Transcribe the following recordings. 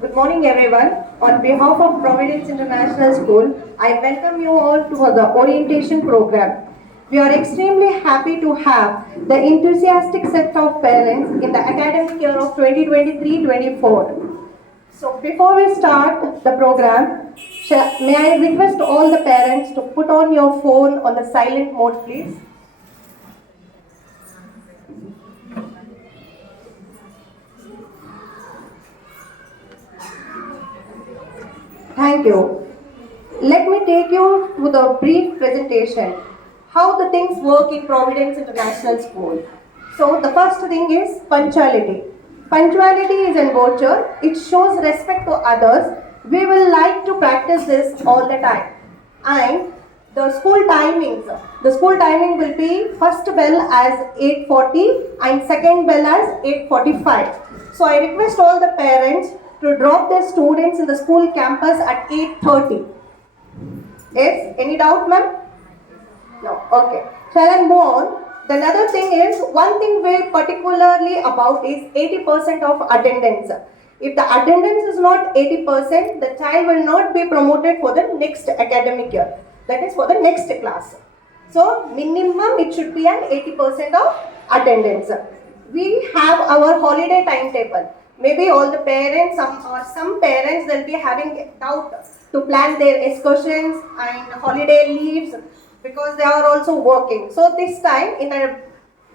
Good morning, everyone. On behalf of Providence International School, I welcome you all to the orientation program. We are extremely happy to have the enthusiastic set of parents in the academic year of 2023-24. So, before we start the program, may I request all the parents to put on your phone on the silent mode, please. Thank you. Let me take you to the brief presentation how the things work in Providence International School. So the first thing is punctuality. Punctuality is an virtue. It shows respect to others. We will like to practice this all the time. And the school timings. The school timing will be first bell as 8:40 and second bell as 8:45. So I request all the parents to drop their students in the school campus at 8:30. Yes? Any doubt, ma'am? No. Okay. Shall I move on? The another thing is, one thing we particularly about is 80% of attendance. If the attendance is not 80%, the child will not be promoted for the next academic year. That is for the next class. So, minimum it should be an 80% of attendance. We have our holiday timetable. Maybe all the parents, some parents, they'll be having doubt to plan their excursions and holiday leaves because they are also working. So this time in the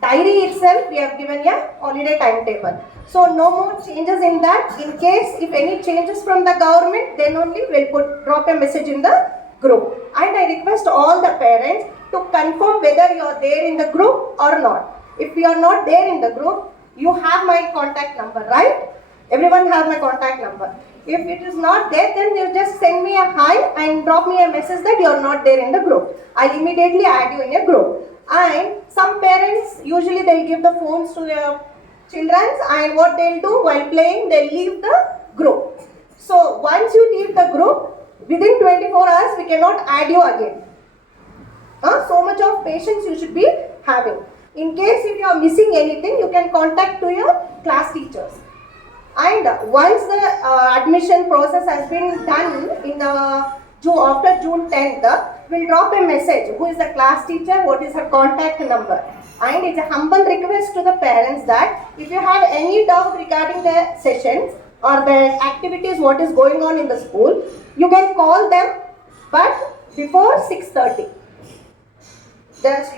diary itself we have given a holiday timetable. So no more changes in that. In case if any changes from the government, then only we'll drop a message in the group. And I request all the parents to confirm whether you are there in the group or not. If you are not there in the group, you have my contact number, right? Everyone have my contact number. If it is not there, then you just send me a hi and drop me a message that you are not there in the group. I'll immediately add you in a group. And some parents, usually they'll give the phones to their children, and what they'll do while playing, they'll leave the group. So once you leave the group, within 24 hours, we cannot add you again. So much of patience you should be having. In case if you are missing anything, you can contact to your class teachers. And once the admission process has been done in after June 10th, we'll drop a message. Who is the class teacher? What is her contact number? And it's a humble request to the parents that if you have any doubt regarding the sessions or the activities, what is going on in the school, you can call them, but before 6:30.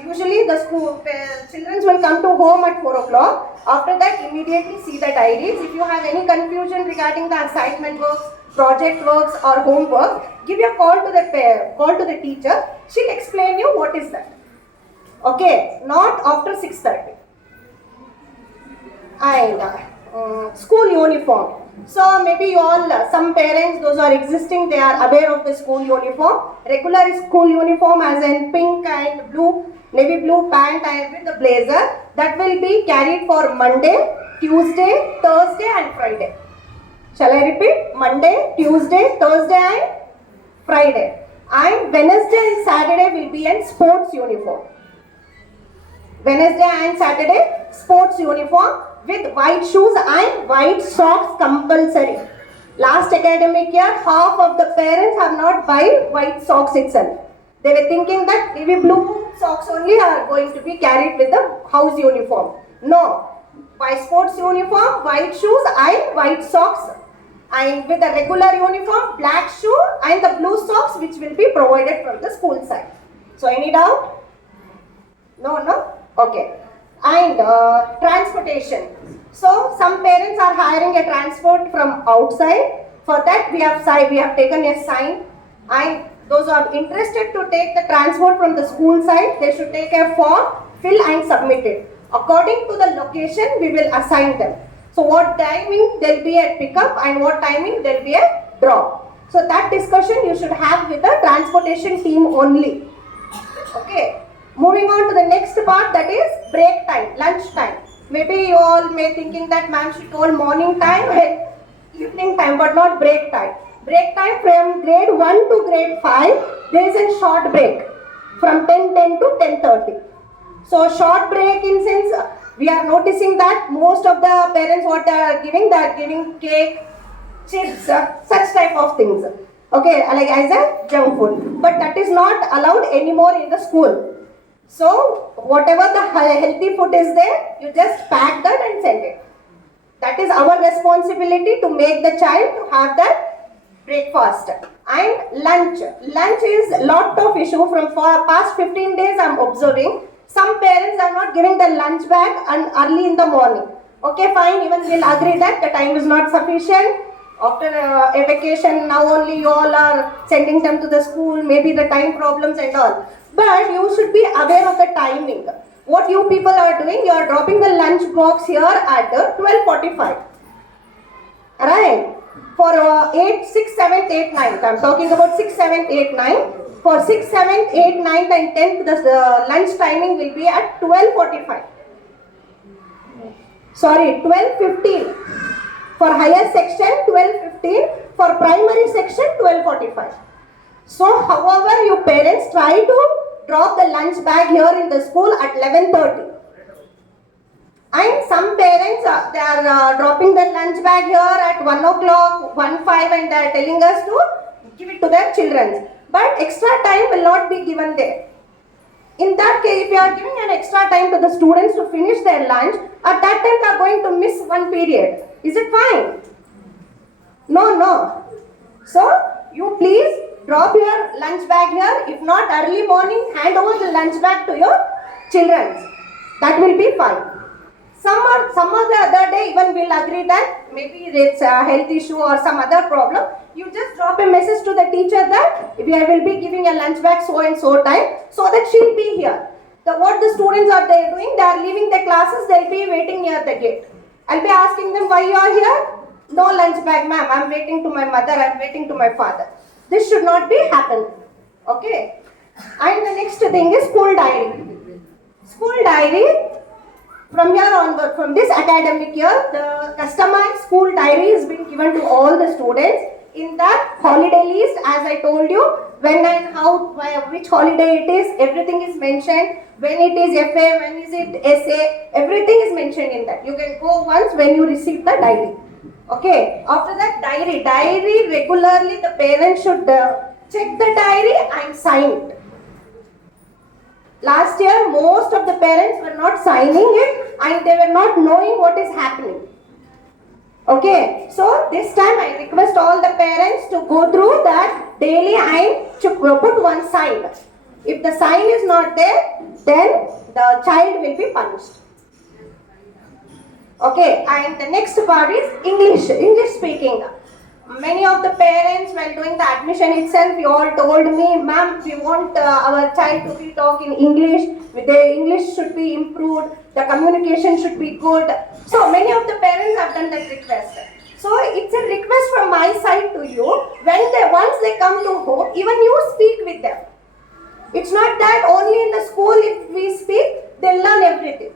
Usually the school children will come to home at 4 o'clock. After that, immediately see the diaries. If you have any confusion regarding the assignment works, project works or homework, give a call to the teacher. She'll explain you what is that. Okay, not after 6:30. And school uniform. So maybe you all, some parents, those are existing, they are aware of the school uniform. Regular school uniform as in pink and blue, navy blue pant and with the blazer, that will be carried for Monday, Tuesday, Thursday and Friday. Shall I repeat? Monday, Tuesday, Thursday and Friday. And Wednesday and Saturday will be in sports uniform. Wednesday and Saturday, sports uniform with white shoes and white socks compulsory. Last academic year, half of the parents have not buy white socks itself. They were thinking that navy blue socks only are going to be carried with the house uniform. No, by sports uniform, white shoes and white socks, and with the regular uniform, black shoe and the blue socks which will be provided from the school side. So any doubt? No? Okay. And transportation. So some parents are hiring a transport from outside. For that we have taken a sign, and those who are interested to take the transport from the school side, they should take a form, fill and submit it. According to the location, we will assign them. So what timing there will be a pickup and what timing there will be a drop. So that discussion you should have with the transportation team only. Okay. Moving on to the next part, that is break time, lunch time. Maybe you all may thinking that ma'am should call morning time and evening time, but not break time. Break time from grade 1 to grade 5, there is a short break from 10:10 to 10:30. So short break in sense, we are noticing that most of the parents what they are giving cake, chips, such type of things. Okay, like as a junk food. But that is not allowed anymore in the school. So whatever the healthy food is there, you just pack that and send it. That is our responsibility to make the child to have that breakfast. And lunch. Lunch is lot of issue from past 15 days I am observing. Some parents are not giving the lunch bag and early in the morning. Okay, fine, even we'll agree that the time is not sufficient. After a vacation, now only you all are sending them to the school, maybe the time problems and all. But you should be aware of the timing. What you people are doing, you are dropping the lunch box here at 12:45. Right? For 8, 6, 7, 8, 9. I'm talking about 6, 7, 8, 9. For 6, 7, 8, 9 and 10, the lunch timing will be at 12:45. Sorry, 12:15. For higher section, 12:15. For primary section, 12:45. So, however, you parents try to drop the lunch bag here in the school at 11:30. And some parents, they are dropping the lunch bag here at 1 o'clock, 1:05 and they are telling us to give it to their children. But extra time will not be given there. In that case, if you are giving an extra time to the students to finish their lunch, at that time they are going to miss one period. Is it fine? No. So, you please drop your lunch bag here. If not early morning, hand over the lunch bag to your children. That will be fine. Some of the other day, even we'll agree that maybe it's a health issue or some other problem. You just drop a message to the teacher that I will be giving a lunch bag so and so time, so that she'll be here. What the students are they doing? They are leaving the classes. They'll be waiting near the gate. I'll be asking them, why you are here? No lunch bag, ma'am. I'm waiting to my mother. I'm waiting to my father. This should not be happening. Okay. And the next thing is school diary. School diary. From here onward, from this academic year, the customized school diary is being given to all the students. In that holiday list, as I told you, when and how, which holiday it is, everything is mentioned. When it is FA, when is it SA, everything is mentioned in that. You can go once when you receive the diary. Okay. After that, diary regularly the parents should check the diary and sign it. Last year, most of the parents were not signing it and they were not knowing what is happening. Okay, so this time I request all the parents to go through that daily and to put one sign. If the sign is not there, then the child will be punished. Okay, and the next part is English speaking. Many of the parents, while doing the admission itself, you all told me, ma'am, we want our child to be talking English. The English should be improved. The communication should be good. So many of the parents have done that request. So it's a request from my side to you. Once they come to home, even you speak with them. It's not that only in the school if we speak, they'll learn everything.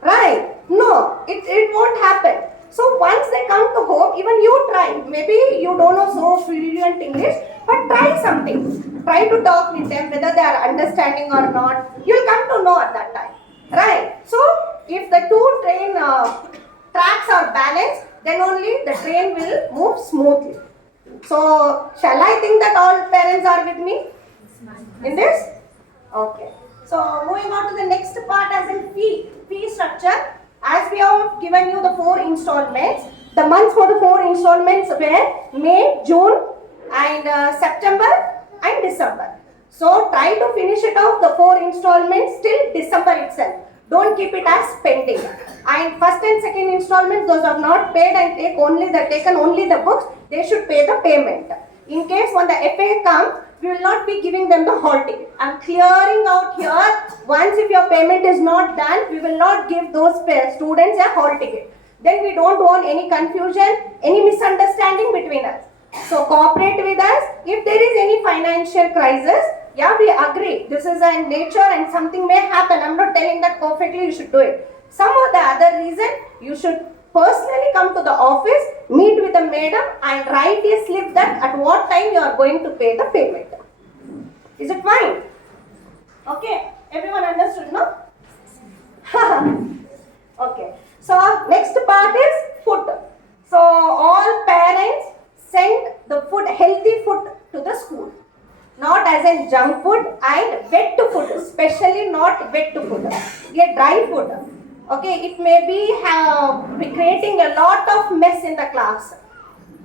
Right? No, it won't happen. So once they come to home, even you try. Maybe you don't know so fluent English, but try something. Try to talk with them, whether they are understanding or not. You'll come to know at that time. Right? So if the two train tracks are balanced, then only the train will move smoothly. So shall I think that all parents are with me in this? Okay. So moving on to the next part as in fee structure. As we have given you the 4 installments, the months for the 4 installments were May, June and September and December. So try to finish it off the 4 installments till December itself. Don't keep it as pending. And first and second installments, those are not paid and taken only the books, they should pay the payment. In case when the FA comes, we will not be giving them the hall ticket. I am clearing out here, once if your payment is not done, we will not give those students a hall ticket. Then we don't want any confusion, any misunderstanding between us. So cooperate with us. If there is any financial crisis, yeah, we agree. This is a nature and something may happen. I am not telling that perfectly you should do it. Some or the other reason, you should personally come to the office, meet with the madam and write a slip that at what time you are going to pay the payment. Is it fine? Okay. Everyone understood, no? Okay. So next part is food. So all parents then junk food and wet food, especially not wet food, yeah, dry food. Okay, it may be creating a lot of mess in the class.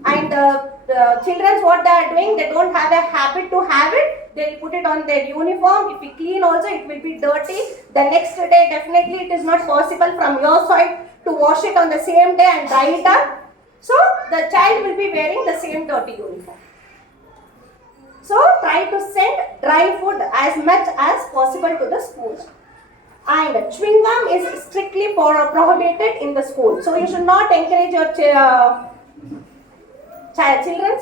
And the children, what they are doing, they don't have a habit to have it. They'll put it on their uniform. If we clean also, it will be dirty. The next day, definitely it is not possible from your side to wash it on the same day and dry it up. So the child will be wearing the same dirty uniform. So try to send dry food as much as possible to the school. And chewing gum is strictly prohibited in the school. So you should not encourage your children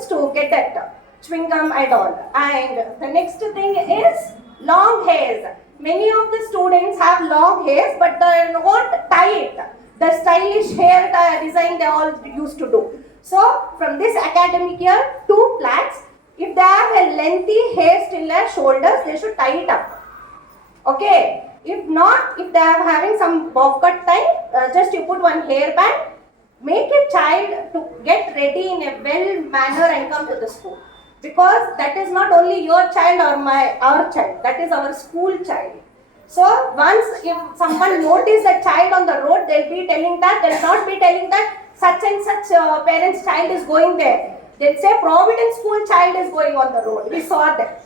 to get that chewing gum and all. And the next thing is long hairs. Many of the students have long hairs, but they won't tie it. The stylish hair design they all used to do. So from this academic year, 2 plats. If they have a lengthy hair till their shoulders, they should tie it up. Okay. If not, if they are having some bob cut tie, just you put one hair band. Make a child to get ready in a well manner and come to the school. Because that is not only your child or our child, that is our school child. So once if someone notices a child on the road, they'll be telling that, they'll not be telling that such and such parent's child is going there. They'll say Providence school child is going on the road. We saw that.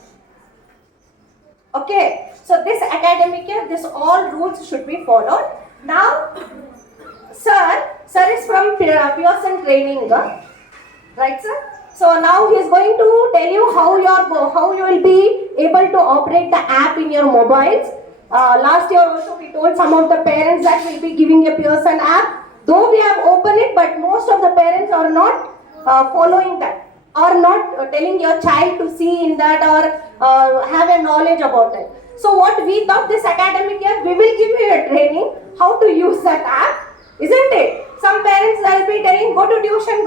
Okay, so this academic year, this all rules should be followed. Now, Sir is from Pearson training, right, sir? So now he is going to tell you how you will be able to operate the app in your mobiles. Last year also we told some of the parents that we'll be giving a Pearson app. Though we have opened it, but most of the parents are not following that, or not telling your child to see in that, or have a knowledge about it. So what we thought this academic year, we will give you a training how to use that app. Isn't it? Some parents will be telling, go to tuition,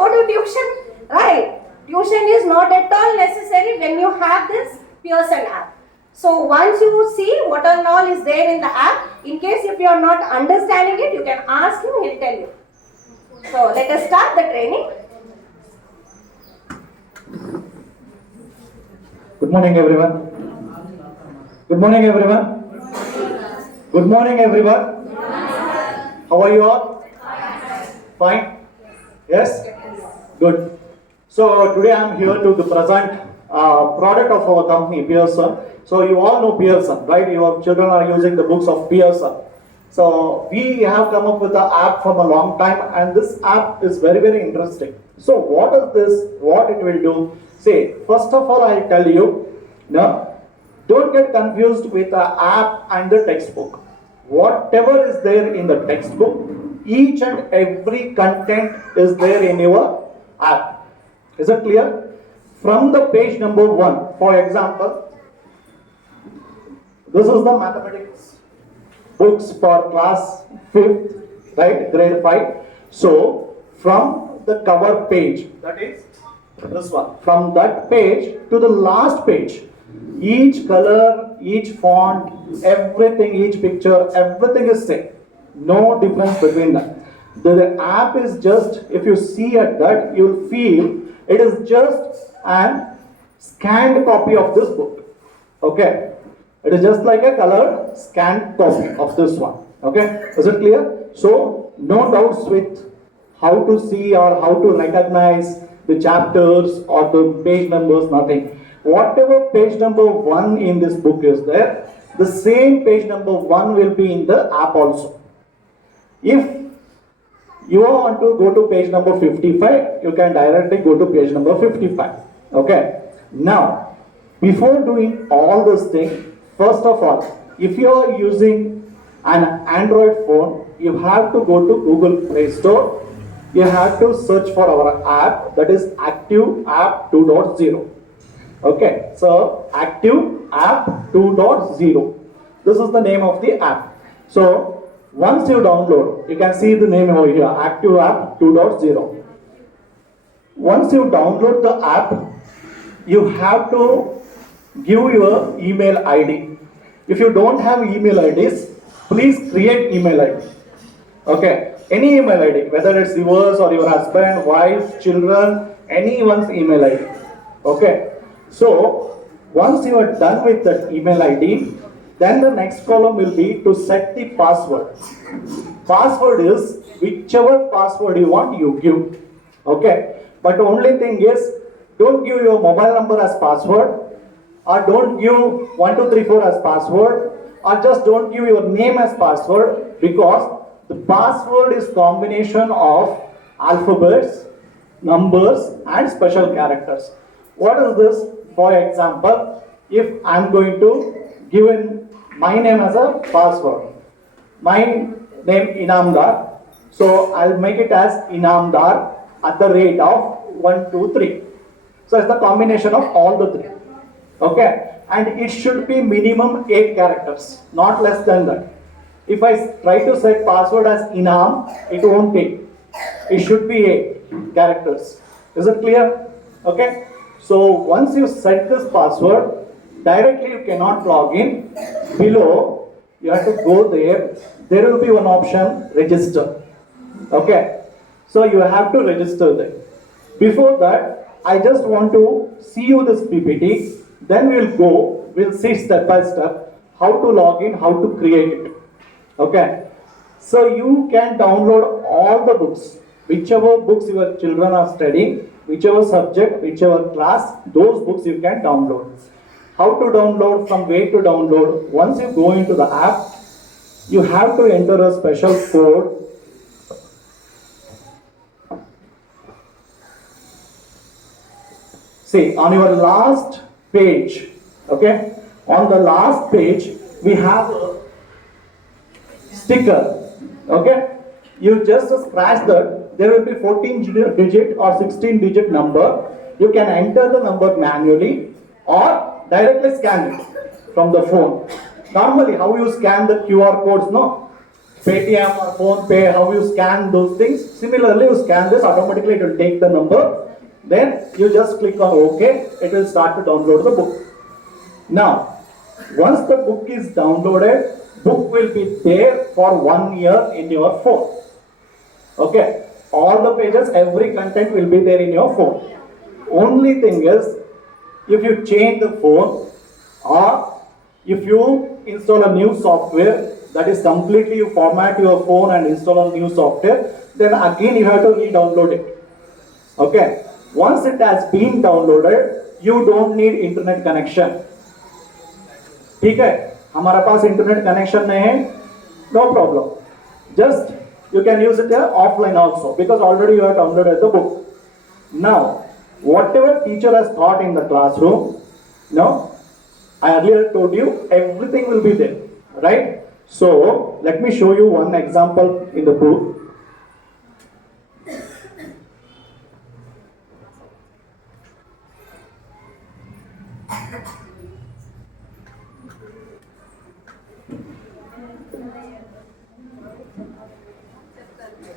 right? Tuition is not at all necessary when you have this Pearson app. So once you see what all is there in the app, in case if you are not understanding it, you can ask him, he will tell you. So let us start the training. Good morning, everyone. Good morning, everyone. Good morning, everyone. How are you all? Fine? Yes? Good. So today I am here to present product of our company, Pearson. So you all know Pearson, right? Your children are using the books of Pearson. So we have come up with the app from a long time, and this app is very, very interesting. So what is this? What it will do? Say, first of all, I'll tell you, no, don't get confused with the app and the textbook. Whatever is there in the textbook, each and every content is there in your app. Is it clear? From the page number 1, for example, this is the mathematics books for class 5th, right, grade 5. So, from the cover page, that is this one, from that page to the last page, each color, each font, everything, each picture, everything is same. No difference between them. The app is just, if you see at that, you will feel it is just an scanned copy of this book. Okay? It is just like a colored scanned copy of this one. Okay? Is it clear? So, no doubts with how to see or how to recognize the chapters or the page numbers, nothing. Whatever page number 1 in this book is there, the same page number 1 will be in the app also. If you want to go to page number 55, you can directly go to page number 55. Okay. Now, before doing all this thing, first of all, if you are using an Android phone, you have to go to Google Play Store. You have to search for our app, that is Active App 2.0. Okay, so Active App 2.0. This is the name of the app. So once you download, you can see the name over here, Active App 2.0. Once you download the app, you have to give your email ID. If you don't have email IDs, please create email ID. Okay, any email ID, whether it's yours or your husband, wife, children, anyone's email ID. Okay, so Once you are done with that email ID, then the next column will be to set the password. Password is whichever password you want, you give. Okay? But only thing is, don't give your mobile number as password, or don't give 1234 as password, or just don't give your name as password, because the password is combination of alphabets, numbers, and special characters. What is this? For example, if I am going to give in my name as a password, my name Inamdar, so I'll make it as Inamdar at the rate of 123. So it's the combination of all the three. Okay, and it should be minimum 8 characters, not less than that. If I try to set password as Inam, it won't take. It should be 8 characters. Is it clear? Okay. So once you set this password, directly you cannot log in. Below, you have to go there. There will be one option, register. Okay. So you have to register there. Before that, I just want to see you this PPT. Then we'll see step by step how to log in, how to create it. Okay. So you can download all the books, whichever books your children are studying, whichever subject, whichever class, those books you can download. How to download, from where to download? Once you go into the app, you have to enter a special code. See, on your last page, okay, on the last page, we have a sticker, okay. You just scratch that, there will be 14 digit or 16 digit number. You can enter the number manually or directly scan it from the phone. Normally, how you scan the QR codes, no? Paytm or Phone Pay, how you scan those things. Similarly, you scan this, automatically it will take the number. Then you just click on OK, it will start to download the book. Now, once the book is downloaded, book will be there for 1 year in your phone. Okay, all the pages, every content will be there in your phone. Only thing is, if you change the phone or if you install a new software, that is completely you format your phone and install a new software, then again you have to re-download it. Okay, once it has been downloaded, you don't need internet connection. ठीक है, हमारा पास internet connection नहीं है, no problem. Just you can use it offline also, because already you have downloaded the book. Now, whatever teacher has taught in the classroom, I earlier told you everything will be there, right? So let me show you one example in the book.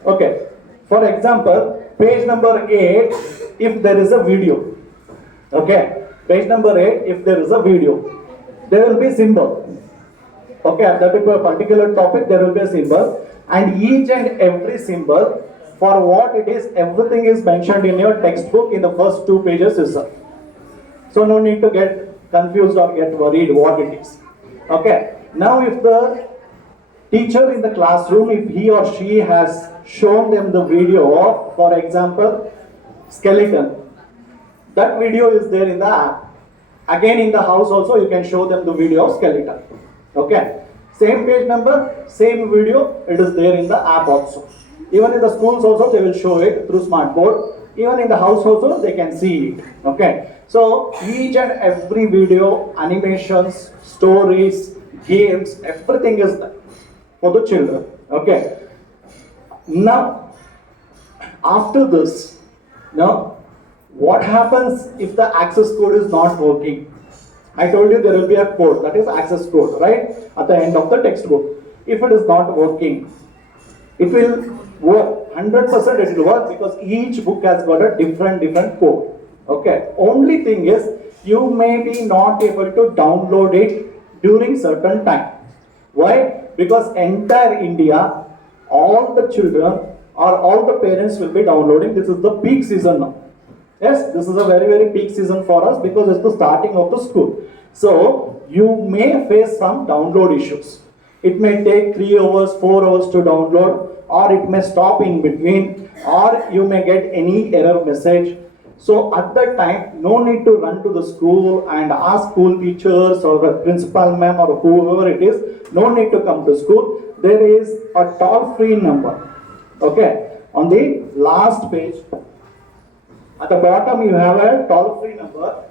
Okay, for example, page number 8, if there is a video. Okay, page number 8, if there is a video, there will be symbol. Okay, at that particular topic, there will be a symbol, and each and every symbol, for what it is, everything is mentioned in your textbook in the first 2 pages itself. So no need to get confused or get worried what it is. Okay, now if the teacher in the classroom, if he or she has shown them the video of, for example, skeleton, that video is there in the app. Again, in the house also you can show them the video of skeleton. Okay, same page number, same video, it is there in the app also. Even in the schools also they will show it through smartboard. Even in the house also they can see it. Okay, so each and every video, animations, stories, games, everything is there for the children. Okay, now after this, what happens if the access code is not working? I told you there will be a code, that is access code, right, at the end of the textbook. If it is not working, it will work, 100% it will work, because each book has got a different code. Okay, only thing is, you may be not able to download it during certain time. Why? Because entire India, all the children or all the parents will be downloading. This is the peak season now. Yes, this is a very peak season for us because it's the starting of the school. So you may face some download issues. It may take 3 hours, 4 hours to download, or it may stop in between, or you may get any error message. So at that time, no need to run to the school and ask school teachers or the principal ma'am or whoever it is. No need to come to school. There is a toll-free number. Okay, on the last page, at the bottom you have a toll-free number.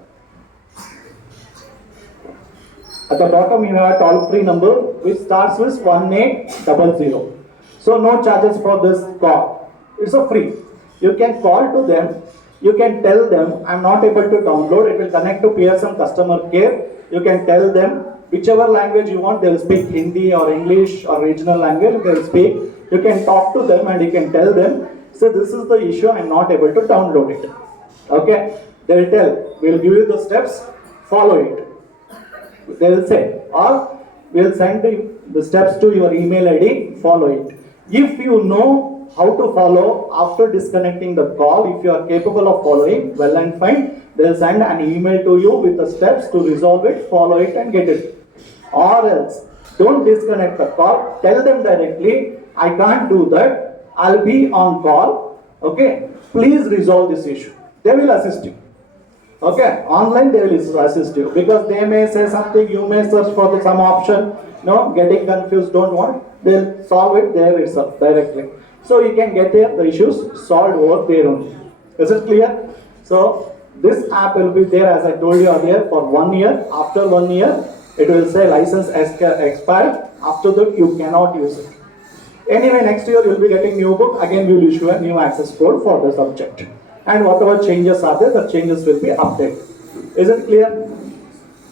At the bottom you have a toll-free number which starts with 1800. So no charges for this call. It's a free. You can call to them. You can tell them, I'm not able to download. It will connect to Pearson customer care. You can tell them whichever language you want. They will speak Hindi or English or regional language. They will speak. You can talk to them and you can tell them, so this is the issue. I'm not able to download it. Okay. They will tell. We'll give you the steps. Follow it. They will say, or we'll send the steps to your email ID, follow it. If you know how to follow after disconnecting the call, if you are capable of following, well and fine, they'll send an email to you with the steps to resolve it, follow it and get it. Or else, don't disconnect the call, tell them directly, I can't do that, I'll be on call, okay, please resolve this issue. They will assist you. Okay, online they will assist you because they may say something, you may search for some option, no, getting confused, don't want, they'll solve it there itself directly. So you can get the issues solved over there only. Is it clear? So this app will be there as I told you earlier for 1 year. After 1 year, it will say license expired. After that, you cannot use it. Anyway, next year you'll be getting new book. Again, we will issue a new access code for the subject. And whatever changes are there, the changes will be updated. Is it clear?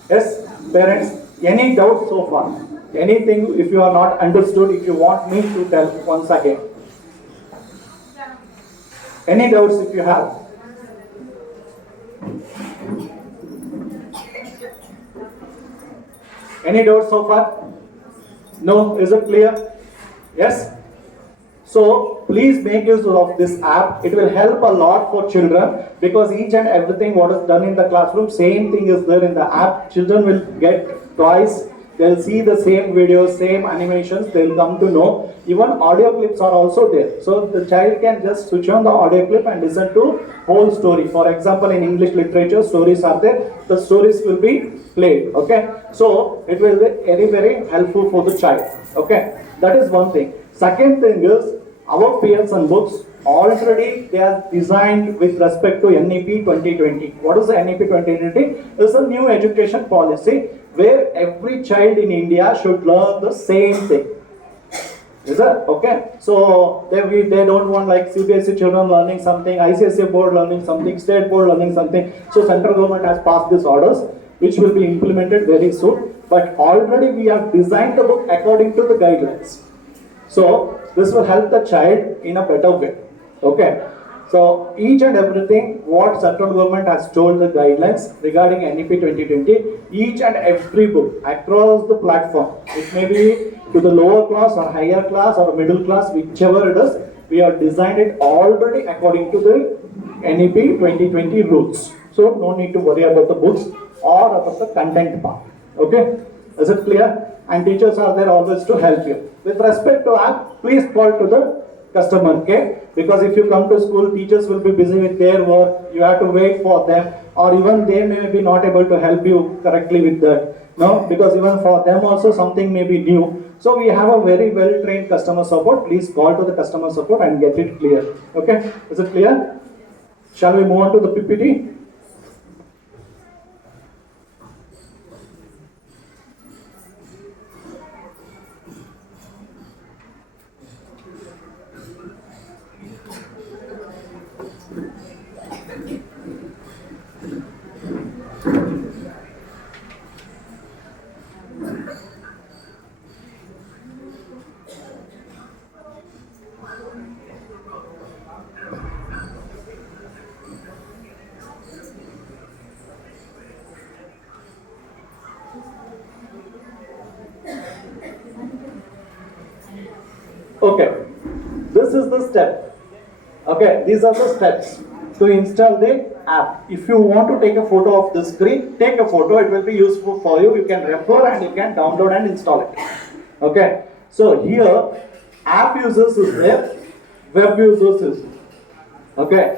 Yes, parents, any doubt so far? Anything if you are not understood, if you want me to tell once again? Any doubts if you have? Any doubts so far? No, is it clear? Yes? So please make use of this app. It will help a lot for children because each and everything what is done in the classroom, same thing is there in the app. Children will get twice. They'll see the same videos, same animations. They'll come to know. Even audio clips are also there. So the child can just switch on the audio clip and listen to whole story. For example, in English literature, stories are there. The stories will be played. Okay. So it will be very helpful for the child. Okay. That is one thing. Second thing is our Pearson books already they are designed with respect to NEP 2020. What is the NEP 2020? It's a new education policy where every child in India should learn the same thing. Is that okay? So they don't want like CBSE children learning something, ICSE board learning something, state board learning something. So central government has passed these orders, which will be implemented very soon. But already we have designed the book according to the guidelines. So this will help the child in a better way. Okay. So each and everything what central government has told the guidelines regarding NEP 2020, each and every book across the platform, it may be to the lower class or higher class or middle class, whichever it is, we have designed it already according to the NEP 2020 rules. So no need to worry about the books or about the content part. Okay, is it clear? And teachers are there always to help you. With respect to app, please call to the customer care because if you come to school, teachers will be busy with their work. You have to wait for them, or even they may be not able to help you correctly with that. No, because even for them also something may be new. So we have a very well trained customer support. Please call to the customer support and get it clear. Okay, is it clear? Shall we move on to the PPT? Okay, this is the step. Okay, these are the steps to install the app. If you want to take a photo of the screen, take a photo. It will be useful for you. You can refer and you can download and install it. Okay. So here, app users is there, web users is there. Okay.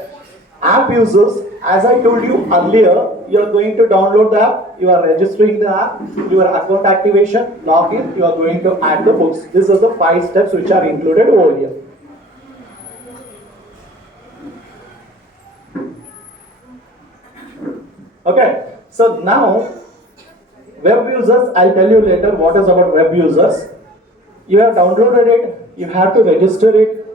App users, as I told you earlier, you are going to download the app, you are registering the app, your account activation, login, you are going to add the books. These are the 5 steps which are included over here. Okay, so now web users, I'll tell you later what is about web users. You have downloaded it, you have to register it,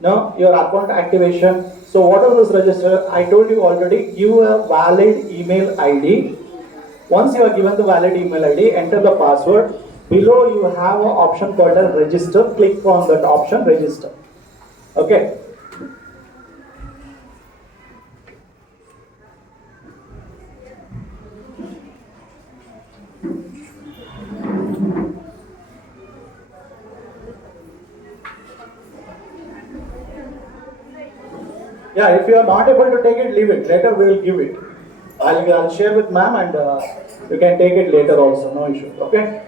no, your account activation. So what is this register? I told you already, give a valid email ID. Once you are given the valid email ID, enter the password. Below you have an option called as register. Click on that option, register. Okay. Yeah, if you are not able to take it, leave it. Later we will give it. I'll share with ma'am and you can take it later also, no issue. Okay?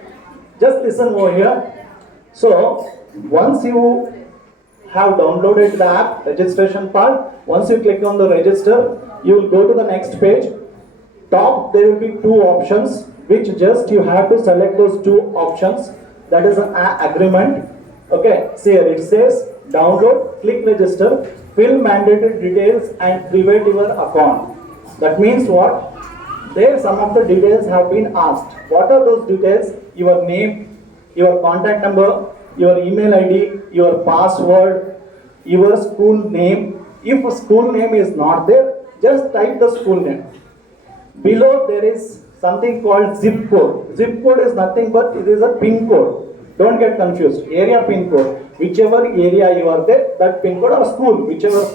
Just listen over here. So, once you have downloaded the app, registration part, once you click on the register, you will go to the next page. Top, there will be 2 options, which just you have to select those 2 options. That is an agreement. Okay, see here it says download, click register, fill mandatory details and private your account. That means what? There some of the details have been asked. What are those details? Your name, your contact number, your email ID, your password, your school name. If a school name is not there, just type the school name. Below there is something called zip code. Zip code is nothing but it is a pin code. Don't get confused. Area pin code. Whichever area you are there, that pin code or school, whichever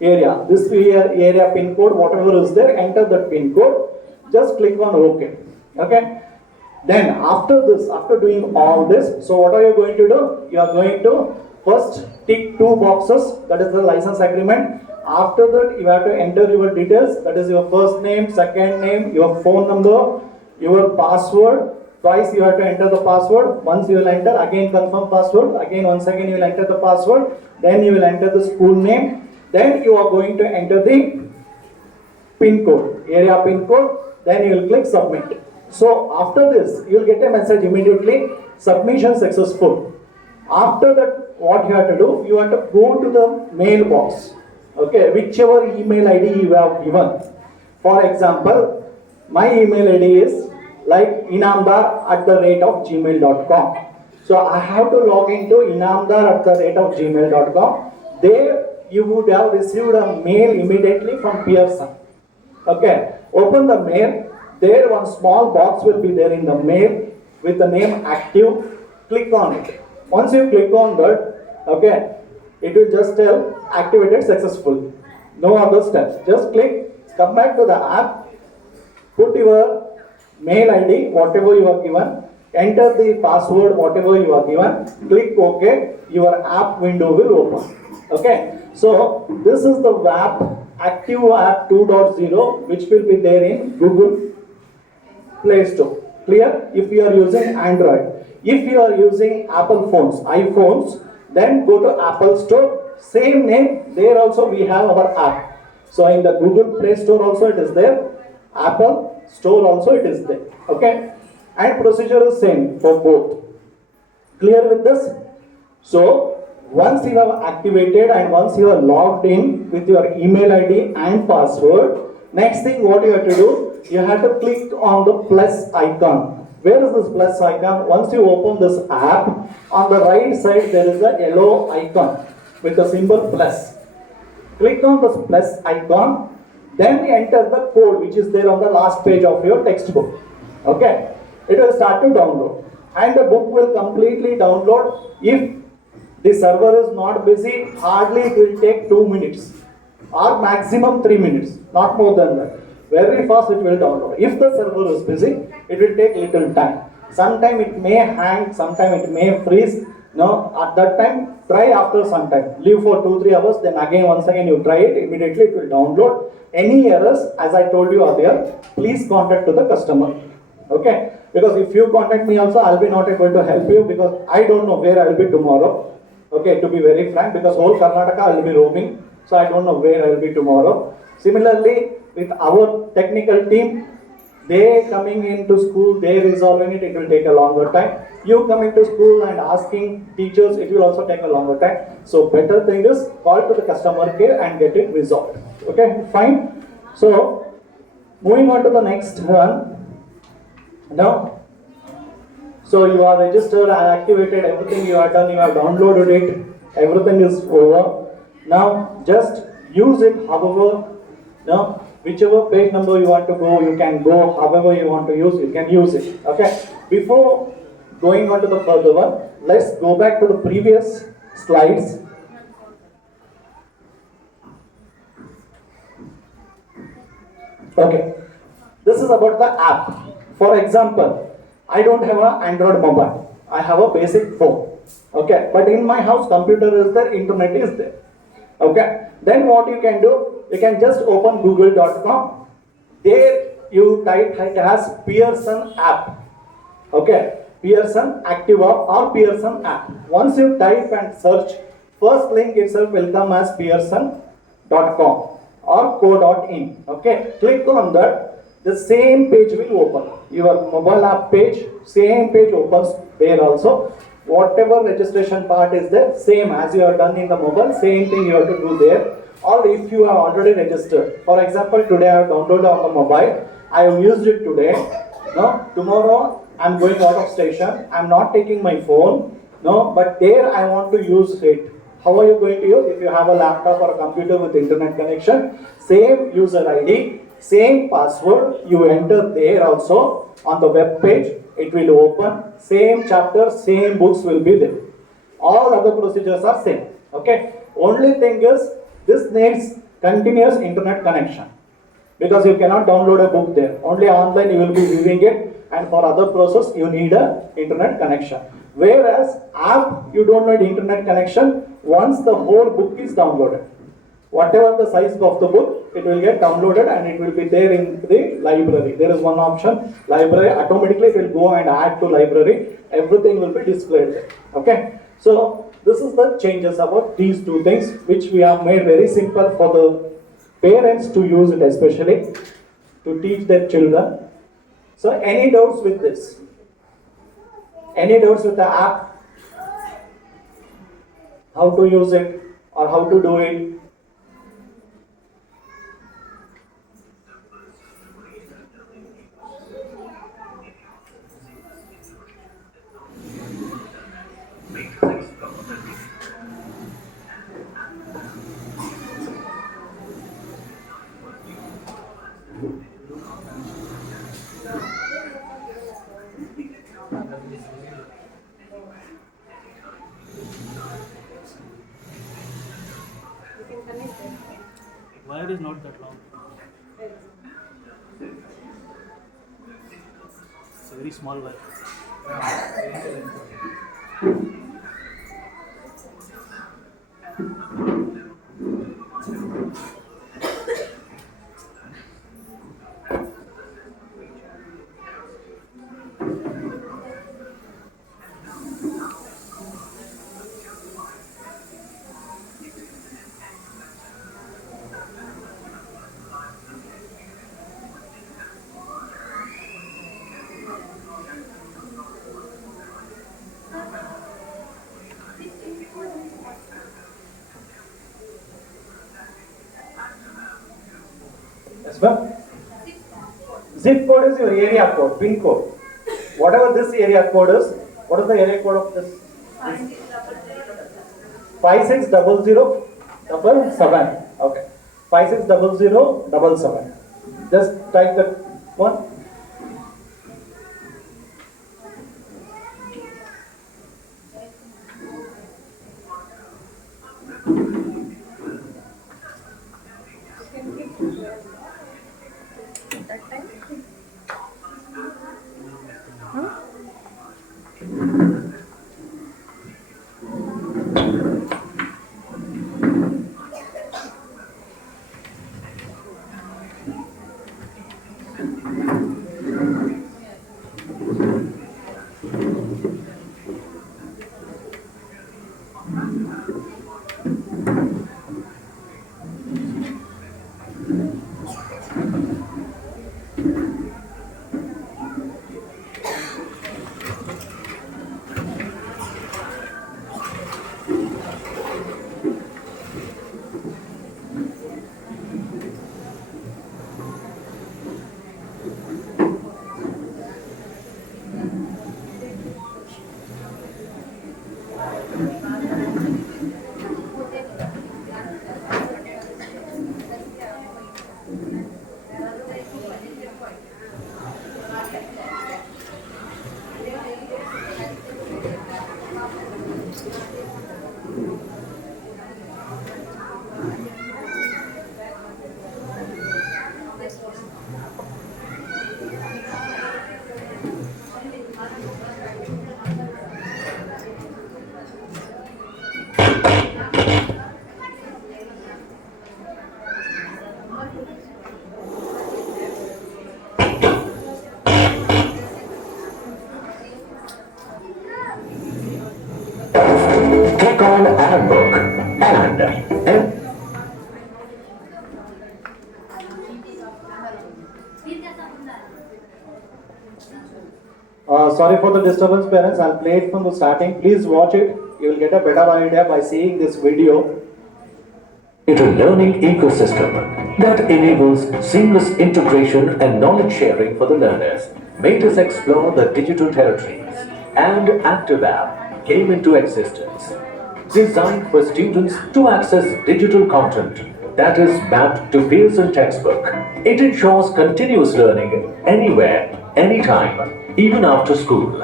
area. This area pin code, whatever is there, enter that pin code. Just click on OK. Okay. Then after this, after doing all this, so what are you going to do? You are going to first tick 2 boxes. That is the license agreement. After that, you have to enter your details. That is your first name, second name, your phone number, your password. Twice you have to enter the password. Once you will enter, again confirm password. Again, once again you will enter the password. Then you will enter the school name. Then you are going to enter the pin code, area pin code. Then you will click submit. So after this, you will get a message immediately, submission successful. After that, what you have to do, you have to go to the mailbox. Okay, whichever email ID you have given. For example, my email ID is like inamdar@gmail.com. So I have to log into inamdar@gmail.com. There you would have received a mail immediately from Pearson. Okay, open the mail. There one small box will be there in the mail with the name active. Click on it. Once you click on that, okay, it will just tell activated successful. No other steps. Just click, come back to the app, put your mail ID, whatever you are given, enter the password, whatever you are given, click OK, your app window will open. Okay, so this is the app, Active App 2.0, which will be there in Google Play Store. Clear? If you are using Android. If you are using Apple phones, iPhones, then go to Apple Store, same name, there also we have our app. So in the Google Play Store also it is there, Apple Store also it is there. Okay, and procedure is same for both. Clear with this? So once you have activated and once you are logged in with your email ID and password, next thing what you have to do, you have to click on the plus icon. Where is this plus icon? Once you open this app, on the right side there is a yellow icon with the symbol plus. Click on this plus icon, then enter the code which is there on the last page of your textbook. Okay, it will start to download and the book will completely download. If the server is not busy, hardly it will take 2 minutes or maximum 3 minutes, not more than that. Very fast it will download. If the server is busy, it will take little time. Sometime it may hang, sometime it may freeze. No, at that time, try after some time. Leave for 2-3 hours, then again once again you try it, immediately it will download. Any errors, as I told you earlier, please contact to the customer. Okay? Because if you contact me also, I'll be not able to help you because I don't know where I'll be tomorrow. Okay, to be very frank, because whole Karnataka I'll be roaming, so I don't know where I'll be tomorrow. Similarly, with our technical team, they coming into school, they resolving it, it will take a longer time. You coming to school and asking teachers, it will also take a longer time. So better thing is call to the customer care and get it resolved. Okay, fine. So moving on to the next one. Now, so you are registered and activated, everything you are done, you have downloaded it, everything is over. Now just use it however, now whichever page number you want to go, you can go, however you want to use, you can use it. Okay. Before going on to the further one, let's go back to the previous slides. Okay. This is about the app. For example, I don't have an Android mobile. I have a basic phone. Okay. But in my house, computer is there, internet is there. Okay. Then what you can do, you can just open google.com. There you type it as Pearson app. Okay. Pearson active app or Pearson app. Once you type and search, first link itself will come as pearson.com or co.in. Okay. Click on that. The same page will open. Your mobile app page, same page opens there also. Whatever registration part is there, same as you have done in the mobile, same thing you have to do there. Or if you have already registered. For example, today I have downloaded on the mobile. I have used it today. No, tomorrow I am going out of station. I am not taking my phone. No, but there I want to use it. How are you going to use? If you have a laptop or a computer with internet connection, same user ID, same password, you enter there also on the web page, it will open, same chapter, same books will be there. All other procedures are same. Okay. Only thing is, this needs continuous internet connection because you cannot download a book there. Only online you will be viewing it, and for other process you need a internet connection. Whereas app, you don't need internet connection once the whole book is downloaded. Whatever the size of the book, it will get downloaded and it will be there in the library. There is one option, library, automatically it will go and add to library. Everything will be displayed there. Okay. So this is the changes about these two things which we have made very simple for the parents to use it, especially to teach their children. So any doubts with this? Any doubts with the app? How to use it or how to do it? Wire is not that long. It's a very small wire. Yes, ma'am? Zip code is your area code, pin code. Whatever this area code is, what is the area code of this? 560077. Okay. 560077. Just type that one. Click on Add Book and Sorry for the disturbance, parents. I'll play it from the starting. Please watch it. You will get a better idea by seeing this video. it's a learning ecosystem that enables seamless integration and knowledge sharing for the learners, made us explore the digital territories, and ActiveApp came into existence, designed for students to access digital content that is mapped to Pearson textbook. It ensures continuous learning anywhere, anytime, even after school.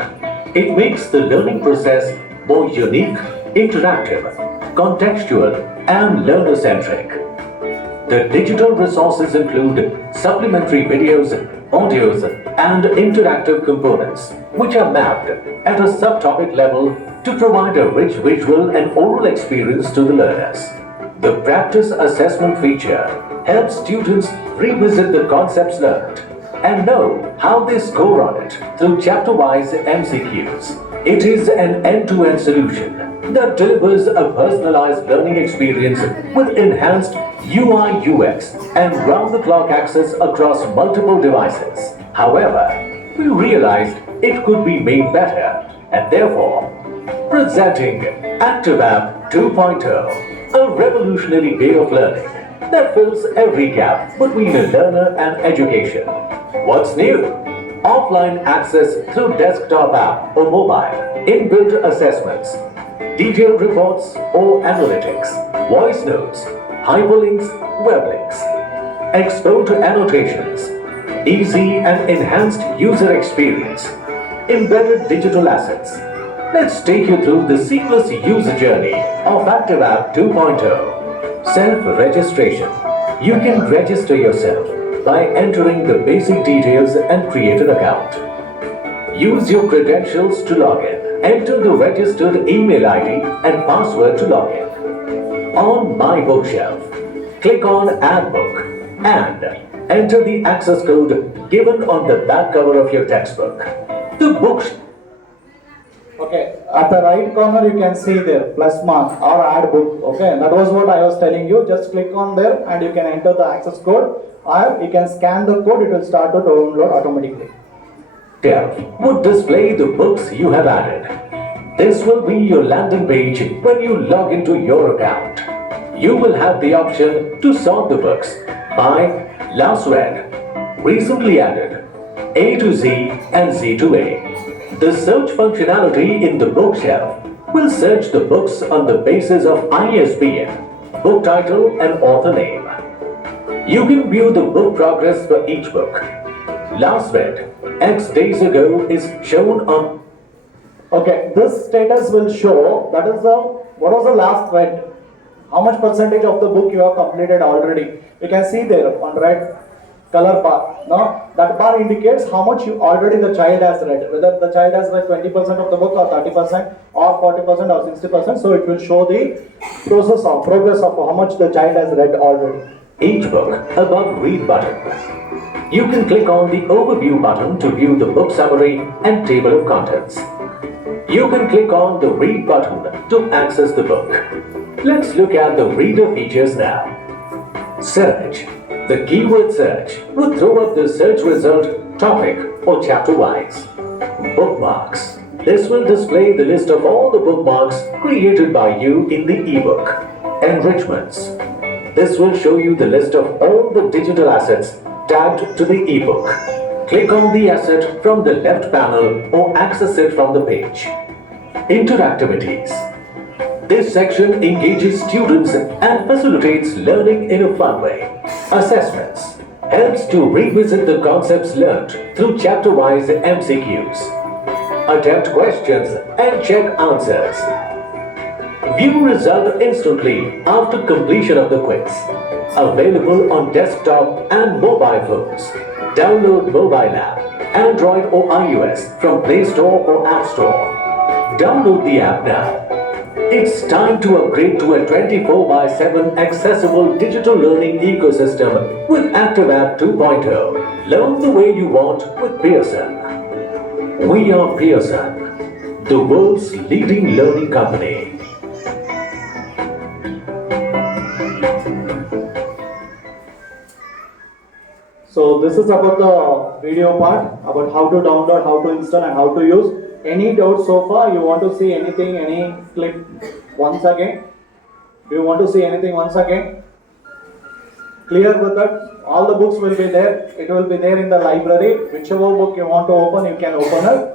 It makes the learning process more unique, interactive, contextual, and learner-centric. The digital resources include supplementary videos, audios, and interactive components, which are mapped at a subtopic level to provide a rich visual and oral experience to the learners. The practice assessment feature helps students revisit the concepts learned and know how they score on it through chapter-wise MCQs. It is an end-to-end solution that delivers a personalized learning experience with enhanced UI UX and round-the-clock access across multiple devices. However, we realized it could be made better, and therefore, presenting ActiveApp 2.0, a revolutionary way of learning that fills every gap between a learner and education. What's new? Offline access through desktop app or mobile, inbuilt assessments, detailed reports or analytics, voice notes, hyperlinks, web links, export annotations, easy and enhanced user experience, embedded digital assets. Let's take you through the seamless user journey of ActiveApp 2.0. Self-registration. You can register yourself by entering the basic details and create an account. Use your credentials to log in. Enter the registered email ID and password to log in. On My Bookshelf, click on Add Book and enter the access code given on the back cover of your textbook. The books. Okay, at the right corner you can see there plus mark or add book. Okay, that was what I was telling you. Just click on there and you can enter the access code, or you can scan the code. It will start to download automatically. Shelf would display the books you have added. This will be your landing page when you log into your account. You will have the option to sort the books by last read, recently added, A to Z and Z to A. The search functionality in the bookshelf will search the books on the basis of ISBN, book title and author name. You can view the book progress for each book. Last read X days ago is shown on. Okay, this status will show that is the what was the last read, how much percentage of the book you have completed already. You can see there on red color bar. Now that bar indicates how much you already the child has read, whether the child has read 20% of the book or 30% or 40% or 60%. So it will show the progress of how much the child has read already. each book above Read button. You can click on the Overview button to view the book summary and table of contents. You can click on the Read button to access the book. Let's look at the reader features now. Search. The keyword search will throw up the search result topic or chapter-wise. Bookmarks. This will display the list of all the bookmarks created by you in the ebook. Enrichments. This will show you the list of all the digital assets tagged to the ebook. Click on the asset from the left panel or access it from the page. Interactivities. This section engages students and facilitates learning in a fun way. Assessments. Helps to revisit the concepts learned through chapter-wise MCQs. Attempt questions and check answers. View result instantly after completion of the quiz. Available on desktop and mobile phones. Download mobile app, Android or iOS from Play Store or App Store. Download the app now. It's time to upgrade to a 24/7 accessible digital learning ecosystem with ActiveApp 2.0. Learn the way you want with Pearson. We are Pearson, the world's leading learning company. So this is about the video part, about how to download, how to install and how to use. Any doubts so far? You want to see anything, any clip once again? Do you want to see anything once again? Clear with that? All the books will be there. It will be there in the library. Whichever book you want to open, you can open it.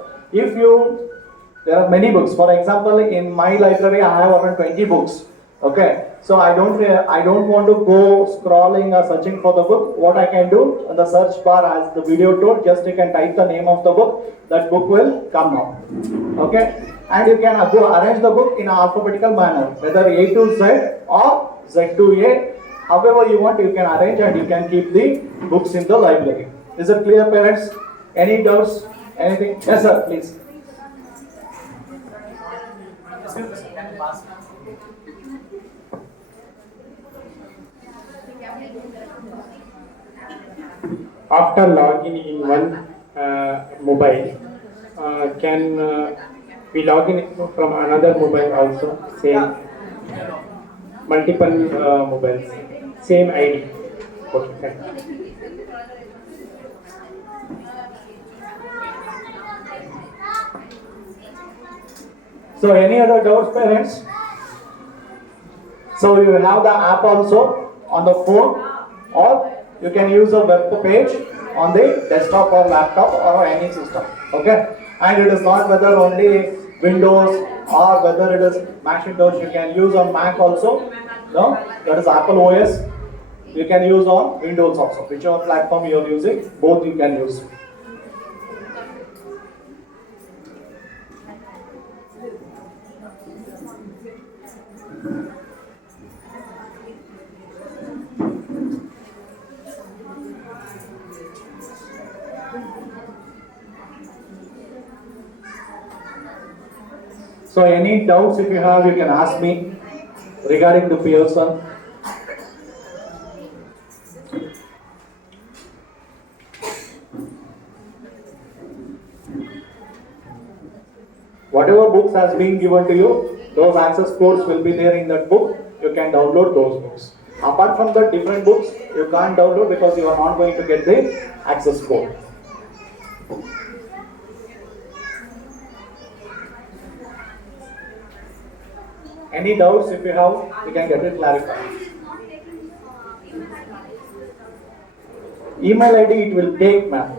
There are many books. For example, in my library, I have around 20 books. Okay, so I don't want to go scrolling or searching for the book. What I can do in the search bar, as the video told, just you can type the name of the book. That book will come up. Okay, and you can go arrange the book in an alphabetical manner, whether A to Z or Z to A. However you want, you can arrange and you can keep the books in the library. Is it clear, parents? Any doubts? Anything? Yes, sir. Please. After logging in one mobile, can we log in from another mobile also? Same, multiple mobiles, same ID. Okay, thank you. So any other doubts, parents? So you have the app also on the phone, or you can use a web page on the desktop or laptop or any system. Okay, and it is not whether only Windows or whether it is Macintosh. You can use on Mac also. No, that is Apple OS. You can use on Windows also. Whichever platform you are using, both you can use. So any doubts if you have, you can ask me regarding the Pearson. Whatever books has been given to you, those access codes will be there in that book. You can download those books. Apart from the different books, you can't download because you are not going to get the access code. Any doubts if you have, you can get it clarified. Email ID it will take, ma'am.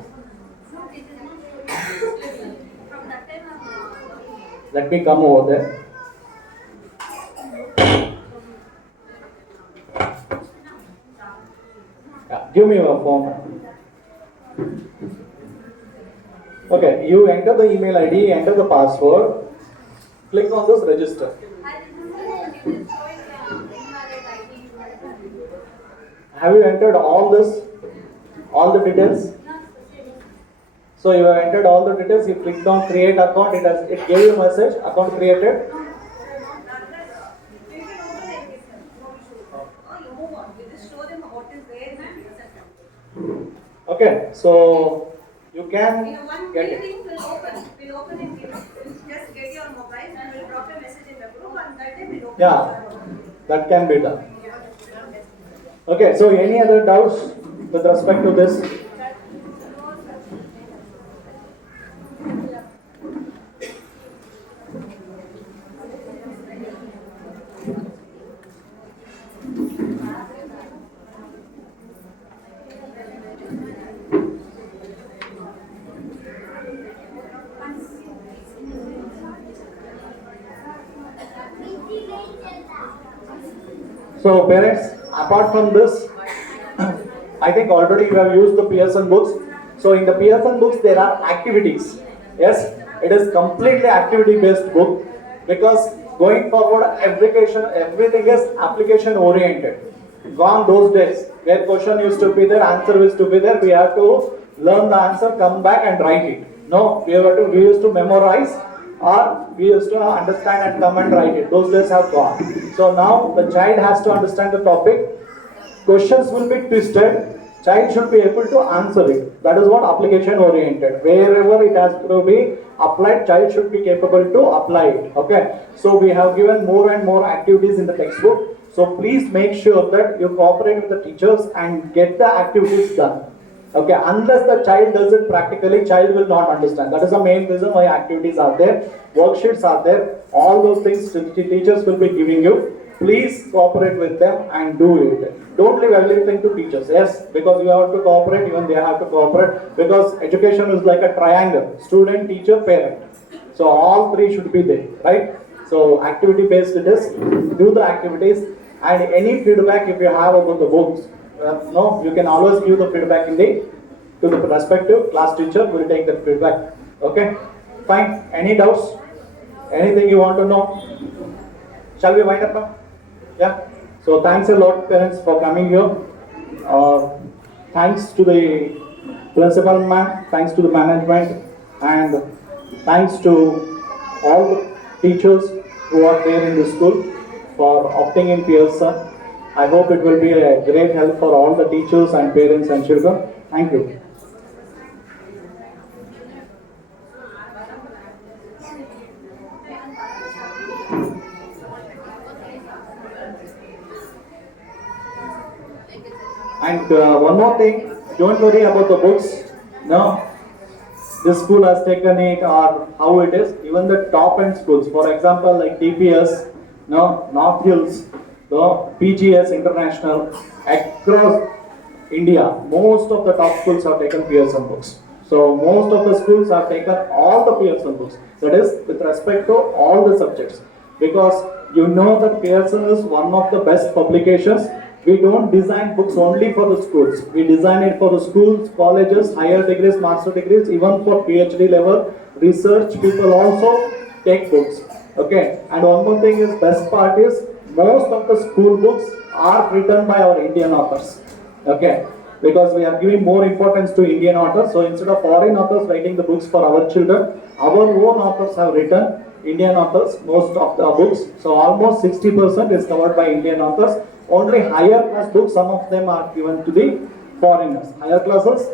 Let me come over there. Yeah, give me your phone. Okay, you enter the email ID, enter the password, click on this register. Have you entered all the details? So you have entered all the details, you clicked on create account, it gave you a message, account created. You can open it. You move on. You just show them what is Okay, so you can In one get it. meeting, we'll open and give it. Just get your mobile and we'll drop a message in the group and that day we'll open Yeah, it. that can be done. Okay, so any other doubts with respect to this? So parents, apart from this, I think already you have used the Pearson books. So in the Pearson books there are activities. Yes, it is completely activity based book because going forward everything is application oriented. Gone those days where question used to be there, answer used to be there, we have to learn the answer, come back and write it. No, we used to memorize or we used to understand and come and write it. Those days have gone. So now the child has to understand the topic. Questions will be twisted. Child should be able to answer it. That is what application oriented. Wherever it has to be applied, child should be capable to apply it. Okay. So we have given more and more activities in the textbook. So please make sure that you cooperate with the teachers and get the activities done. Okay, unless the child does it practically, child will not understand. That is the main reason why activities are there, worksheets are there, all those things teachers will be giving you. Please cooperate with them and do it. Don't leave everything to teachers. Yes, because you have to cooperate, even they have to cooperate. Because education is like a triangle: student, teacher, parent. So all three should be there, right? So activity based it is. Do the activities and any feedback if you have about the books. No, you can always give the feedback in the to the respective class teacher. Will take that feedback. Okay, fine. Any doubts? Anything you want to know? Shall we wind up now? Yeah. So thanks a lot, parents, for coming here. Thanks to the principal ma'am. Thanks to the management, and thanks to all the teachers who are there in the school for opting in Pearson. I hope it will be a great help for all the teachers and parents and children. Thank you. And one more thing, don't worry about the books. No, this school has taken it or how it is. Even the top end schools, for example, like DPS, no, North Hills, no, PGS International, across India, most of the top schools have taken Pearson books. So most of the schools have taken all the Pearson books. That is with respect to all the subjects. Because you know that Pearson is one of the best publications. We don't design books only for the schools. We design it for the schools, colleges, higher degrees, master degrees, even for PhD level research. People also take books. Okay. And one more thing is best part is most of the school books are written by our Indian authors. Okay, because we are giving more importance to Indian authors. So instead of foreign authors writing the books for our children, our own authors have written Indian authors most of the books. So almost 60% is covered by Indian authors. Only higher class books, some of them are given to the foreigners. Higher classes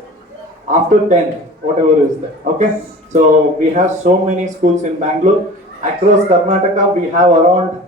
after 10, whatever is there. Okay, so we have so many schools in Bangalore. Across Karnataka, we have around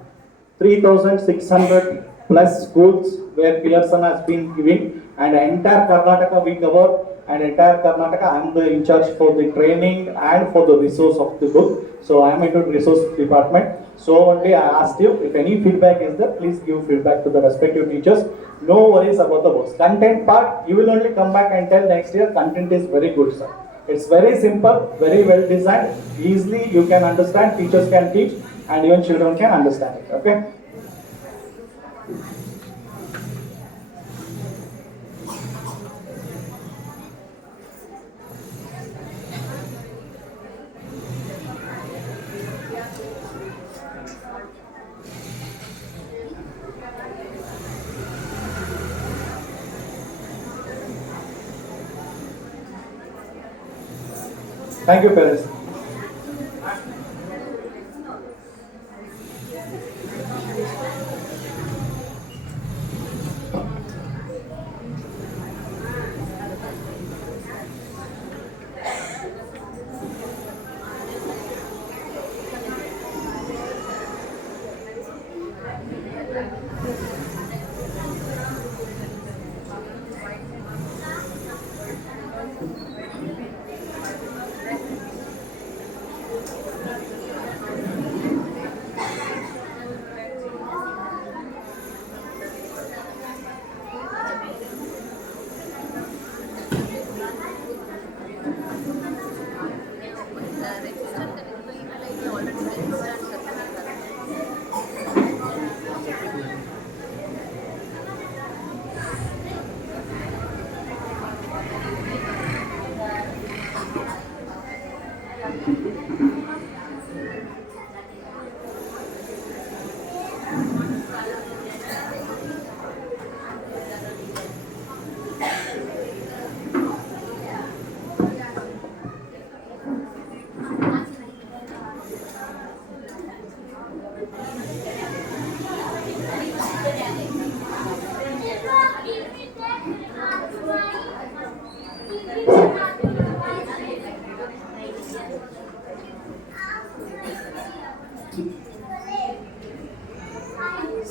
3,600 plus schools where Pearson has been giving, and entire Karnataka we cover, and entire Karnataka I am the in charge for the training and for the resource of the book. So I am into resource department. So only I asked you if any feedback is there, please give feedback to the respective teachers. No worries about the books. Content part, you will only come back and tell next year content is very good, sir. It's very simple, very well designed, easily you can understand, teachers can teach, and even children can understand it. Okay. Thank you, parents.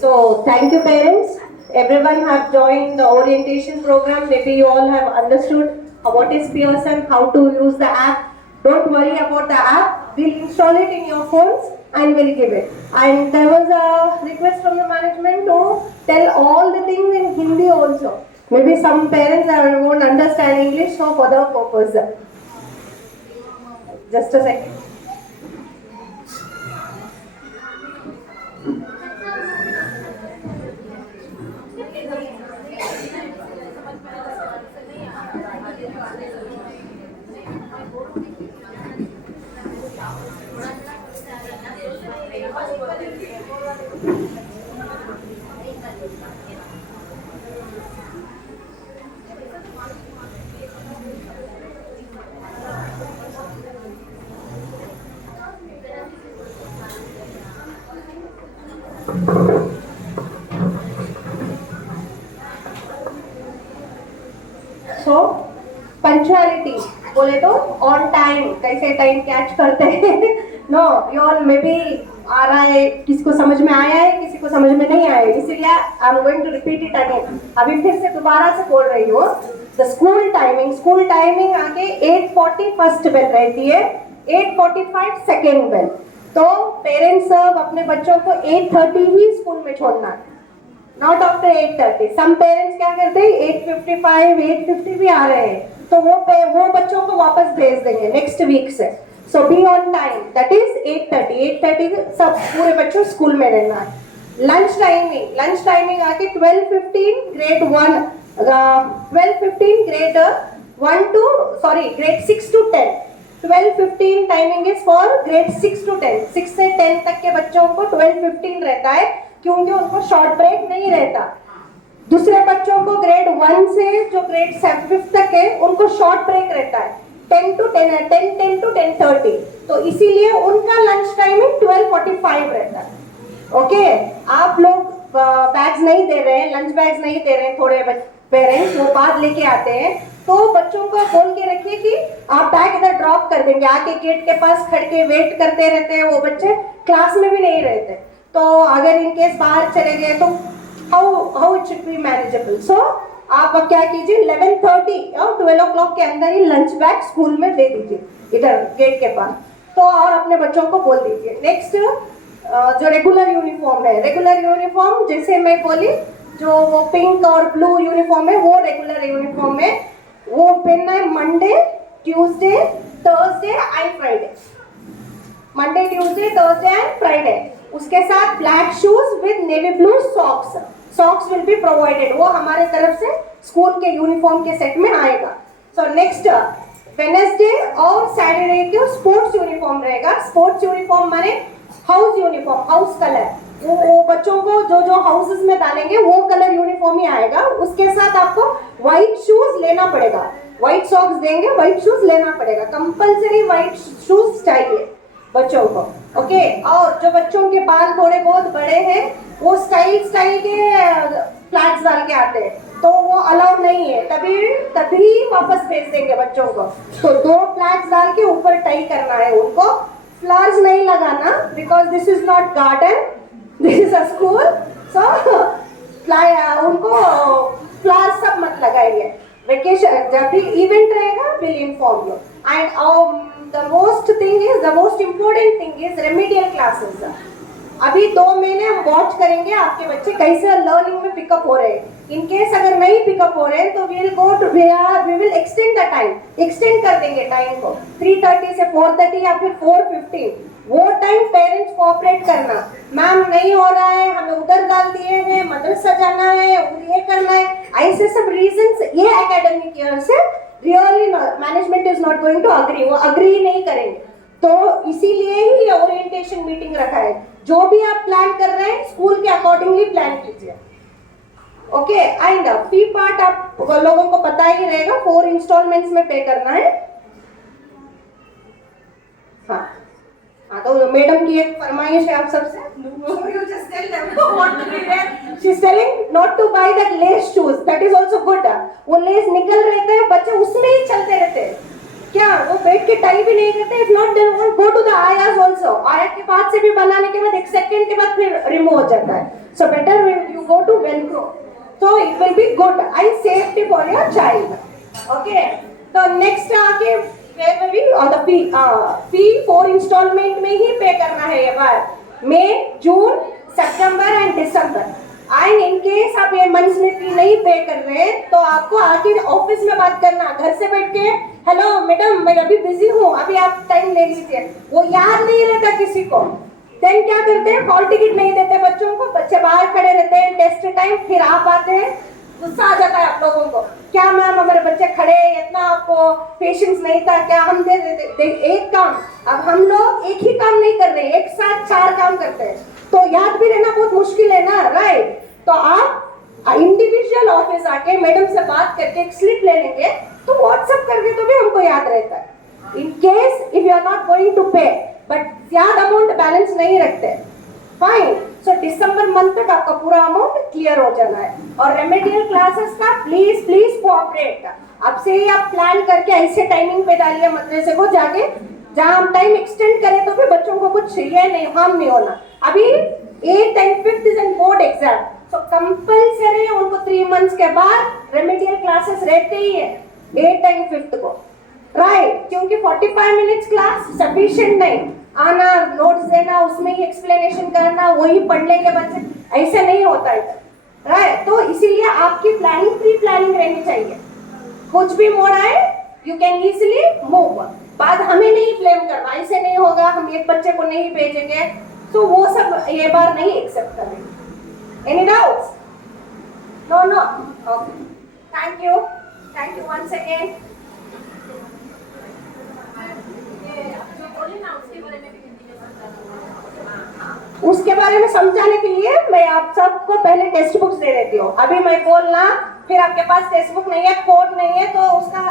So thank you parents. Everyone have joined the orientation program. Maybe you all have understood what is Pearson, how to use the app. Don't worry about the app. We'll install it in your phones and we'll give it. And there was a request from the management to tell all the things in Hindi also. Maybe some parents won't understand English, so for the purpose. Just a second. So punctuality बोले तो on time, कैसे time catch करते हैं know you all maybe आ रहा है, किसी को समझ में आया है, किसी को समझ में नहीं आया है, इसीलिए I am going to repeat it again. अभी फिर से दोबारा से बोल रही हूँ. द स्कूल टाइमिंग आगे 8:40 फर्स्ट बेल रहती है, 8:45 सेकेंड बेल. तो पेरेंट्स सब अपने बच्चों को 8:30 ही स्कूल में छोड़ना है, नॉट आफ्टर 8:30. सम पेरेंट्स क्या करते हैं 8:55 8:50 भी आ रहे हैं, तो वो बच्चों को वापस भेज देंगे नेक्स्ट वीक से. So be on time, that is 8:30 सब पूरे बच्चों स्कूल में रहना है. लंच टाइमिंग आके 12:15 grade 1, 12:15 grade 6 to 10. 12:15 timing is for grade 6 to 10. 6 से 10 तक के बच्चों को 12:15 रहता है, क्योंकि उनको शॉर्ट ब्रेक नहीं रहता. दूसरे बच्चों को ग्रेड 1 से जो ग्रेड 5 तक है उनको शॉर्ट ब्रेक रहता है 10 to 10:30. तो इसीलिए उनका लंच टाइमिंग 12:45 रहता है. ओके, आप लोग बैग्स नहीं दे रहे हैं, लंच बैग्स नहीं दे रहे हैं, थोड़े पेरेंट्स वो बाद लेके आते हैं, तो बच्चों को बोल के रखिए कि आप बैग इधर ड्रॉप कर देंगे. आके गेट के पास खड़ के वेट करते रहते हैं, वो बच्चे क्लास में भी नहीं रहते. तो अगर इन केस बाहर चले गए तो how it should be manageable. So आप अब क्या कीजिए 11:30 और 12 o'clock के अंदर ही लंच बैग स्कूल में दे दीजिए इधर गेट के पास. तो और अपने बच्चों को बोल दीजिए. नेक्स्ट जो रेगुलर यूनिफॉर्म है, रेगुलर यूनिफॉर्म जैसे मैं बोली, जो वो पिंक और ब्लू यूनिफॉर्म है वो रेगुलर यूनिफॉर्म है, वो पहनना है Monday, Tuesday, Thursday and Friday. Monday, Tuesday, Thursday and Friday. उसके साथ black shoes with navy blue socks will be provided. वो हमारे तरफ से स्कूल के यूनिफॉर्म के सेट में आएगा. सो नेक्स्ट वेडनेसडे और सैटरडे को स्पोर्ट्स यूनिफॉर्म रहेगा. स्पोर्ट्स यूनिफॉर्म माने हाउस यूनिफॉर्म, हाउस कलर. वो बच्चों को जो हाउसेस में डालेंगे वो कलर यूनिफॉर्म ही आएगा. उसके साथ आपको व्हाइट शूज लेना पड़ेगा. व्हाइट सॉक्स देंगे, व्हाइट शूज लेना पड़ेगा. कंपल्सरी व्हाइट शूज चाहिए बच्चों को. ओके, और जो बच्चों के बाल थोड़े बहुत बड़े हैं वो स्टाइल के फ्लैट्स डाल के आते हैं, तो वो अलाउड नहीं है. तभी वापस भेज देंगे बच्चों को. तो 2 फ्लैट्स डाल के ऊपर टाई करना है उनको. फ्लावर्स नहीं लगाना, because this is not garden, this is a school. So उनको फ्लावर्स सब मत लगाइए. वेकेशन जब भी इवेंट रहेगा will inform you. And the most important thing is remedial classes. अभी 2 महीने हम वॉच करेंगे आपके बच्चे कैसे लर्निंग में पिकअप हो रहे हैं. इन केस अगर नहीं पिकअप हो रहे हैं तो we will extend the time, extend कर देंगे टाइम को 3:30 से 4:30 या फिर 4:15. वो टाइम पेरेंट्स कोऑपरेट करना. मैम नहीं हो रहा है, हमें उधर डाल दिए हैं, मदरसा जाना है, ये करना है, ऐसे सब रीजंस ये एकेडमिक ईयर से really management is not going to agree. वो अग्री नहीं करेंगे. तो इसीलिए ही ये ओरिएंटेशन मीटिंग रखा है। जो भी आप प्लान कर रहे हैं स्कूल के अकॉर्डिंगली प्लान कीजिए। ओके, एंड फी पार्ट आप लोगों को पता ही रहेगा, 4 इंस्टॉलमेंट्स में पे करना है। हाँ हाँ, तो मैडम की एक फरमाइश है आप सबसे, you just tell them what to be there. She's telling not to buy that lace shoes. That is also good. वो लेस निकल रहते हैं, बच्चे उसमें ही चलते रहते हैं, क्या वो बैठ के टाई भी नहीं करते। If not then won't go to the ayahs also. आया के बाद से भी बनाने के बाद 1 सेकंड के बाद फिर रिमूव हो जाता है। So better you go to velcro, so it will be good and safety for your child. Okay, तो next आके where will we और the fee 4 इंस्टॉलमेंट में ही पे करना है ये बार, मई, जून, सितंबर एंड दिसंबर। एंड इन केस आप ये मंथ्स में फी नहीं पे कर रहे तो आपको आके ऑफिस में बात करना, घर से बैठ के हेलो मैडम मैं अभी बिजी हूँ, अभी आप टाइम ले लीजिए। वो याद नहीं रहता किसी को। देन क्या करते हैं, हॉल टिकट नहीं देते बच्चों को, बच्चे बाहर खड़े रहते हैं टेस्ट टाइम, फिर आप आते हैं, गुस्सा आ जाता है आप लोगों को, क्या मैम हमारे बच्चे खड़े, इतना आपको पेशेंस नहीं था क्या, हम दे देते। एक काम, अब हम लोग एक ही काम नहीं कर रहे, एक साथ 4 काम करते हैं, तो याद भी रहना बहुत मुश्किल है ना, राइट। तो आप इंडिविजुअल ऑफिस आके मैडम से बात करके एक स्लिप ले लेंगे, तो व्हाट्सएप करके तो भी हमको याद रहता है। In case if you are not going to pay, but ज्यादा अमाउंट बैलेंस नहीं रखते, फाइन। सो दिसंबर मंथ तक आपका पूरा अमाउंट क्लियर हो जाना है। और रेमेडियल क्लासेस का प्लीज प्लीज कोऑपरेट, अब से ही आप प्लान करके ऐसे टाइमिंग पे डालिए मदरसे को जाके, जहां हम टाइम एक्सटेंड करें तो फिर बच्चों को कुछ ये नहीं हार्म नहीं होना। अभी 8th and 5th is in board exam, so compulsory उनको 3 मंथ्स के बाद रेमेडियल क्लासेस रहते ही है 8th and 5th को, राइट। क्योंकि 45 मिनट्स क्लास सफिशिएंट नहीं, आना नोट्स देना उसमें ही एक्सप्लेनेशन करना वही पढ़ लेंगे बच्चे, ऐसे नहीं होता है, राइट। तो इसीलिए आपकी प्लानिंग प्री प्लानिंग रहनी चाहिए, कुछ भी मोड़ आए यू कैन इजीली मूव। बात हमें नहीं ब्लेम करना, ऐसे नहीं होगा हम एक बच्चे को नहीं भेजेंगे, तो वो सब ये बार नहीं एक्सेप्ट करेंगे। Any doubts? No no, okay, thank you once again. उसके बारे में समझाने के लिए मैं आप सबको पहले टेक्स्ट बुक्स दे देती हूँ। अभी मैं बोलना, फिर आपके पास टेक्स्ट बुक नहीं है, कोड नहीं है, तो उसका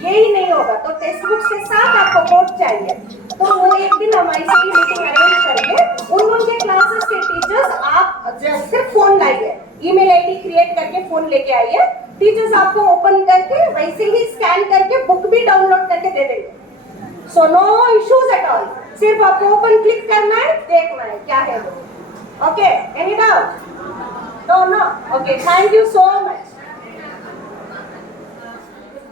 यही नहीं होगा। तो टेक्स्ट बुक्स के साथ आपको कोड चाहिए, तो वो एक दिन हम ऐसे ही मीटिंग अरेंज करके उनके क्लासेस के टीचर्स आप सिर्फ फोन लाइए, ईमेल आईडी क्रिएट करके फोन लेके आइए, टीचर्स आपको ओपन करके वैसे ही स्कैन करके बुक भी डाउनलोड करके दे देंगे। So no issues at all, सिर्फ आपको ओपन क्लिक करना है, देखना है क्या है। Okay, any doubt? No no, okay, thank you so much.